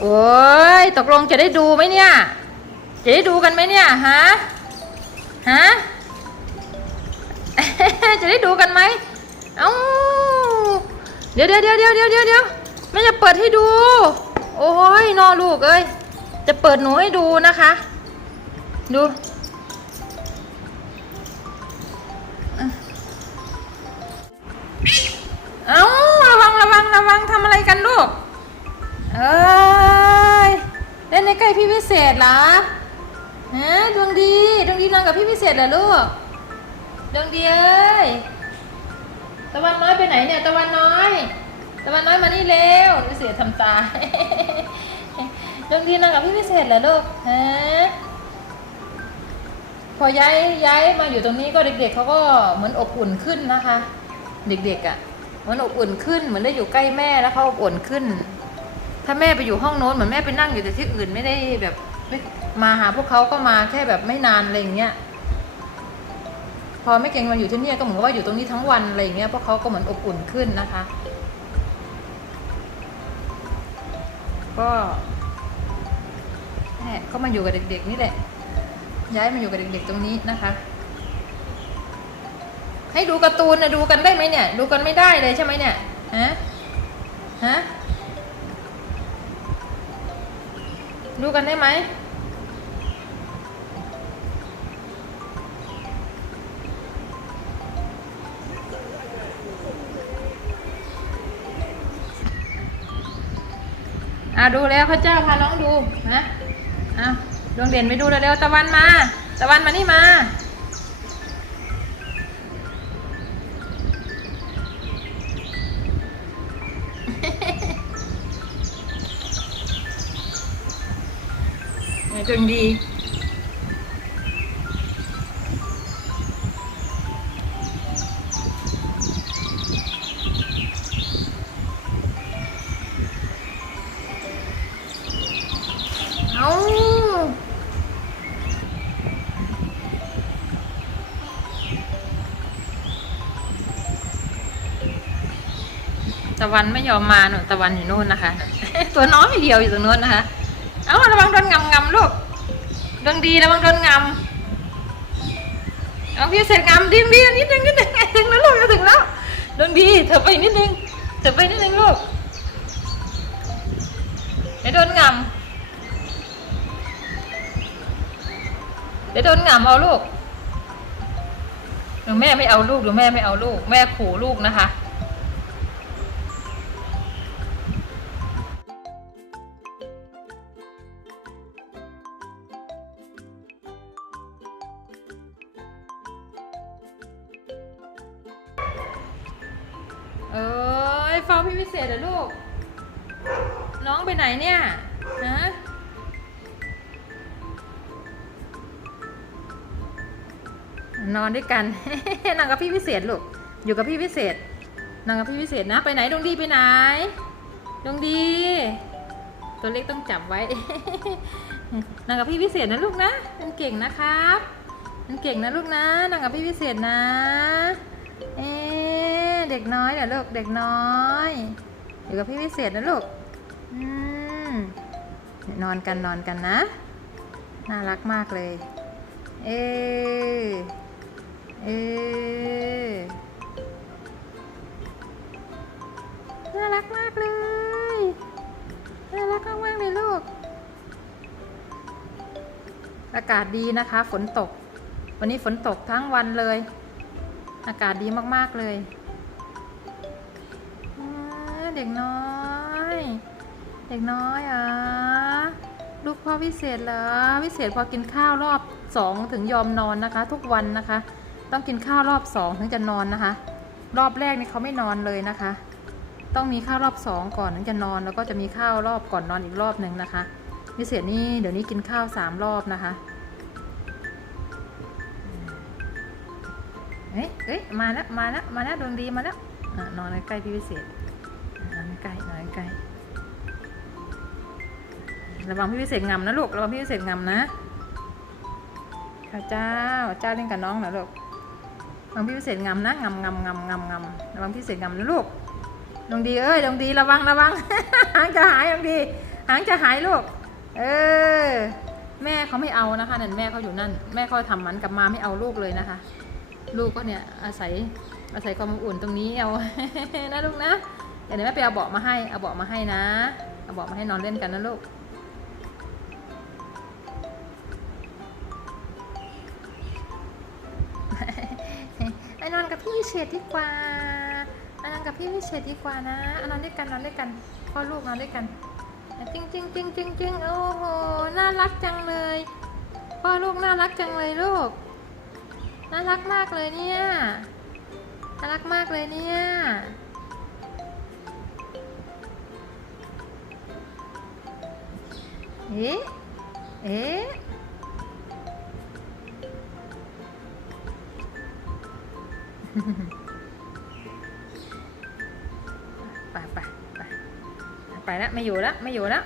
โอ้ยตกลงจะได้ดูไหมเนี่ย จะได้ดูกันไหมเนี่ยฮะฮะจะได้ดูกันไหมเอ้าเดี๋ยวเดี๋ยวเดี๋ยวเดี๋ยวเดี๋ยวเดี๋ยวเดี๋ยวแม่จะเปิดให้ดู โอ้ยนอลูกเอ้ยจะเปิดหนูให้ดูนะคะ ดูเอ้าระวังระวังระวังทำอะไรกันลูก เอ้ยเล่นในใกล้ พี่พิเศษเหรอฮะดวงดีดวงดีนอนกับพี่พิเศษเหรอลูกดวงดีเอ้ยตะวันน้อยไปไหนเนี่ยตะวันน้อยตะวันน้อยมานี่เร็วพิเศษทำตาดวงดีนอนกับพี่พิเศษเหรอลูกฮะพอย้ายย้ายมาอยู่ตรงนี้ก็เด็กๆเขาก็เหมือนอบอุ่นขึ้นนะคะ เด็กๆอะ่ะเหมือนอบอุ่นขึ้นเหมือนได้อยู่ใกล้แม่แล้วเขาอบอุ่นขึ้น ถ้าแม่ไปอยู่ห้องโน้นเหมือนแม่ไปนั่งอยู่แต่ที่อื่นไม่ได้แบบไม่มาหาพวกเขาก็มาแค่แบบไม่นานอะไรอย่างเงี้ย พอไม่เก่งมาอยู่ที่นี่ก็เหมือนว่าอยู่ตรงนี้ทั้งวันอะไรอย่างเงี้ยพวกเขาก็เหมือนอบอุ่นขึ้นนะคะ ก็แหม่เขามาอยู่กับเด็ก ๆ นี่แหละ ย้ายมาอยู่กับเด็ก ๆ ตรงนี้นะคะ ให้ดูการ์ตูนนะดูกันได้ไหมเนี่ย ดูกันไม่ได้เลยใช่ไหมเนี่ยฮะฮะ ดูกันได้ไหมอะดูแล้วพระเจ้าพาน้องดูนะอะดวงเด่นไปดูเร็วๆตะวันมา ตะวันมานี่มา ไงดวงดีเอาตะวันไม่ยอมมาหนูตะวันอยู่นู่นนะคะ ตัวน้อยเดียวอยู่ตรงนู้นนะคะ เอาระวังโดนงำงำลูกดวงดีระวังโดนงำเอาพี่เสร็จงำดิ้นดิ้นนิดนึงนิดนึงถึงแล้วลูกจะถึงแล้วดวงดีเธอไปนิดนึงเธอไปนิดนึงลูกไม่โดนงำเดี๋ยวโดนงำเอาลูกหรือแม่ไม่เอาลูกหรือแม่ไม่เอาลูก แม่ขู่ลูกนะคะ เอ้ยเฝ้าพี่พิเศษเหรอลูก น้องไปไหนเนี่ยฮะนอนด้วยกัน นอนกับพี่พิเศษลูก อยู่กับพี่พิเศษนอนกับพี่พิเศษนะ ไปไหนดวงดีไปไหนดวงดี ตัวเล็กต้องจับไว้นอนกับพี่พิเศษนะลูกนะมันเก่งนะครับมันเก่งนะลูกนะนอนกับพี่พิเศษนะ เอ๊ ด็กน้อยเหรอลูกเด็กน้อยอยู่กับพี่พิเศษนะลูกอนอนกันนอนกันนะ น่ารักมากเลย เออเออน่ารักมากเลยน่ารักมากๆเลยลูก อากาศดีนะคะ ฝนตก วันนี้ฝนตกทั้งวันเลย อากาศดีมากๆเลย เด็กน้อย เด็กน้อยอะลูกพ่อพิเศษเหรอพิเศษพอกินข้าวรอบสองถึงยอมนอนนะคะ ทุกวันนะคะ ต้องกินข้าวรอบสองถึงจะนอนนะคะ รอบแรกนี่เขาไม่นอนเลยนะคะ ต้องมีข้าวรอบสองก่อนถึงจะนอน แล้วก็จะมีข้าวรอบก่อนนอนอีกรอบหนึ่งนะคะพิเศษนี่เดี๋ยวนี้กินข้าวสามรอบนะคะเอ้ยเอ้ยมาแล้วมาแล้วมาแล้วดวงดีมาแล้วอะนอนใกล้พี่พิเศษ ใกล้อนใกล้ระวังพี่พิเศษงำนะลูกระวังพี่พิเศษงำนะข้าเจ้าเจ้าเล่นกับน้องเหรอลูกระวังพี่พิเศษงำนะงำงำงำงำงำระวังพี่พิเศษงำนะลูกดวงดีเอ้ยดวงดีระวังระวังหางจะหายดวงดีหางจะหายลูกเออแม่เขาไม่เอานะคะนั่นแม่เขาอยู่นั่น แม่เขาทำมันกลับมาไม่เอาลูกเลยนะคะ ลูกก็เนี่ยอาศัยอาศัยความอบอุ่นตรงนี้เอานะลูกนะ เดี๋ยวแม่ไปเอาเบาะมาให้ เอาเบาะมาให้นะ เอาเบาะมาให้นอนเล่นกันนะลูก ไปนอนกับพี่วิเศษดีกว่าไปนอนกับพี่วิเศษดีกว่านะนอนด้วยกันนอนด้วยกัน พ่อลูกนอนด้วยกันจริงจริงจริงจริงจริงโอ้โห น่ารักจังเลย พ่อลูกน่ารักจังเลยลูก น่ารักมากเลยเนี่ย น่ารักมากเลยเนี่ย เอ๊ะ เอ๊ะ ไปไปไปไปแล้วไม่อยู่แล้วไม่อยู่แล้ว